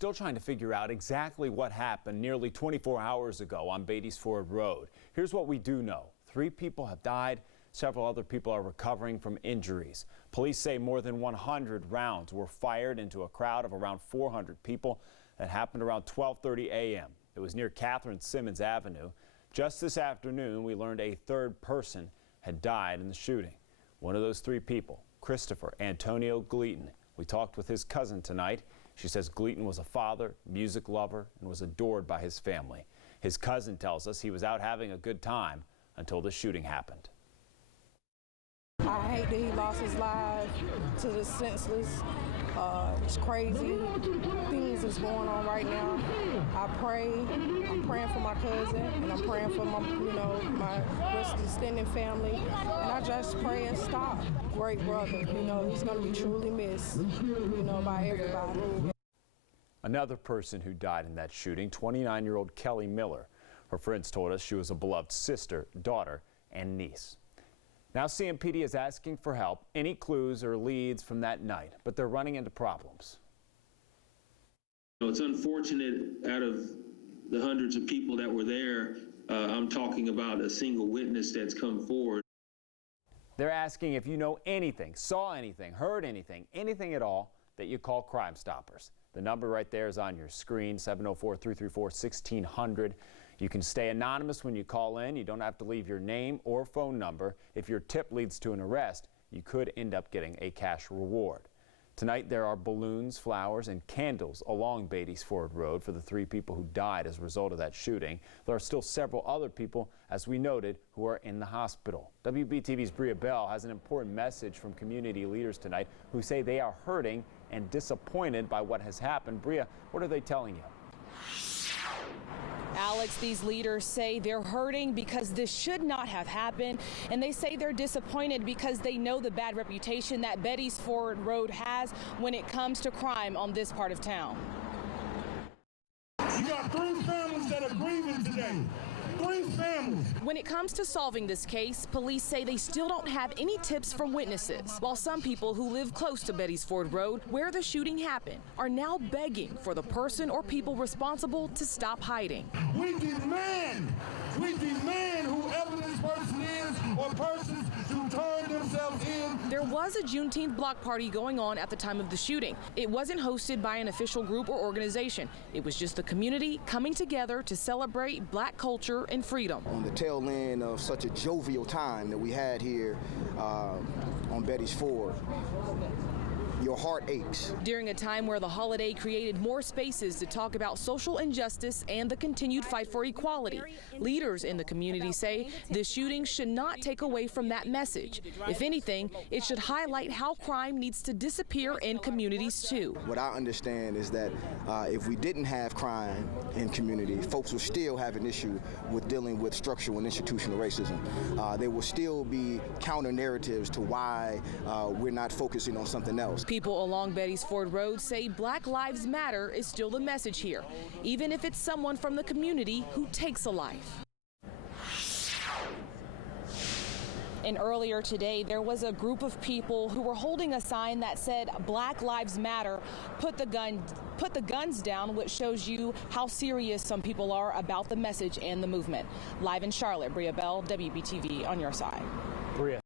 still trying to figure out exactly what happened nearly 24 hours ago on Beatties Ford Road. Here's what we do know. 3 people have died. Several other people are recovering from injuries. Police say more than 100 rounds were fired into a crowd of around 400 people. That happened around 12:30 a.m. It was near Catherine Simmons Avenue. Just this afternoon, we learned a 3rd person had died in the shooting. One of those 3 people, Christopher Antonio Gleaton. We talked with his cousin tonight. She says Gleaton was a father, music lover, and was adored by his family. His cousin tells us he was out having a good time until the shooting happened. I hate that he lost his life to the senseless. It's crazy things that's going on right now. I'm praying for my cousin, and I'm praying for my rest of the extended family. And I just pray and stop. Great brother, he's going to be truly missed, by everybody. Another person who died in that shooting, 29-year-old Kelly Miller. Her friends told us she was a beloved sister, daughter, and niece. Now CMPD is asking for help, any clues or leads from that night, but they're running into problems. It's unfortunate, out of the hundreds of people that were there, I'm talking about a single witness that's come forward. They're asking if you know anything, saw anything, heard anything at all, that you call Crime Stoppers. The number right there is on your screen, 704-334-1600. You can stay anonymous when you call in. You don't have to leave your name or phone number. If your tip leads to an arrest, you could end up getting a cash reward. Tonight there are balloons, flowers, and candles along Beatties Ford Road for the 3 people who died as a result of that shooting. There are still several other people, as we noted, who are in the hospital. WBTV's Bria Bell has an important message from community leaders tonight who say they are hurting and disappointed by what has happened. Bria, what are they telling you? Alex, these leaders say they're hurting because this should not have happened, and they say they're disappointed because they know the bad reputation that Beatties Ford Road has when it comes to crime on this part of town. You got 3 families that are grieving today. 3 families. When it comes to solving this case, police say they still don't have any tips from witnesses, while some people who live close to Beatties Ford Road, where the shooting happened, are now begging for the person or people responsible to stop hiding. We demand whoever this person is or persons to turn themselves in. There was a Juneteenth block party going on at the time of the shooting. It wasn't hosted by an official group or organization. It was just the community coming together to celebrate Black culture and freedom. On the tail end of such a jovial time that we had here on Beatties Ford, your heart aches. During a time where the holiday created more spaces to talk about social injustice and the continued fight for equality, leaders in the community say this shooting should not take away from that message. If anything, it should highlight how crime needs to disappear in communities too. What I understand is that if we didn't have crime in community, folks would still have an issue with dealing with structural and institutional racism. There will still be counter narratives to why we're not focusing on something else. People along Beatties Ford Road say Black Lives Matter is still the message here, even if it's someone from the community who takes a life. And earlier today, there was a group of people who were holding a sign that said Black Lives Matter, put the guns down, which shows you how serious some people are about the message and the movement. Live in Charlotte, Bria Bell, WBTV on your side. Bria.